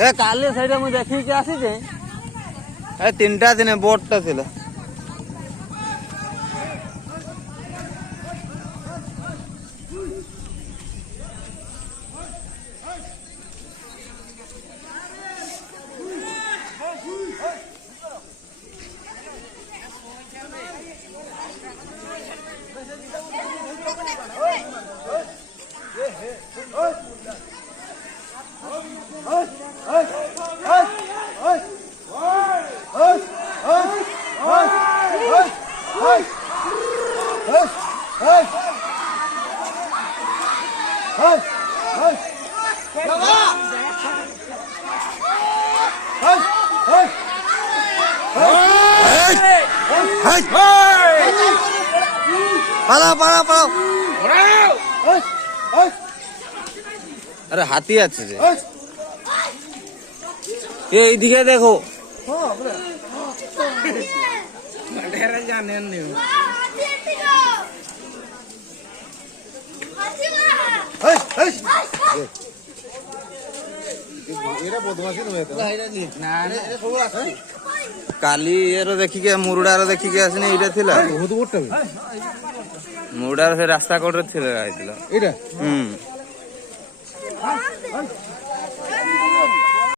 এ কালি সেইটা মুই দেখিকি আসিছে এ তিনটা দিনে বোটটা ছিল अरे हाथी আছে যে এইদিকে দেখো জানেন কালি এর দেখিকে মুরুডার দেখিকে আসেনি এইটা ছিল মুরুডার রাস্তা কোটে ছিল এইটা হুম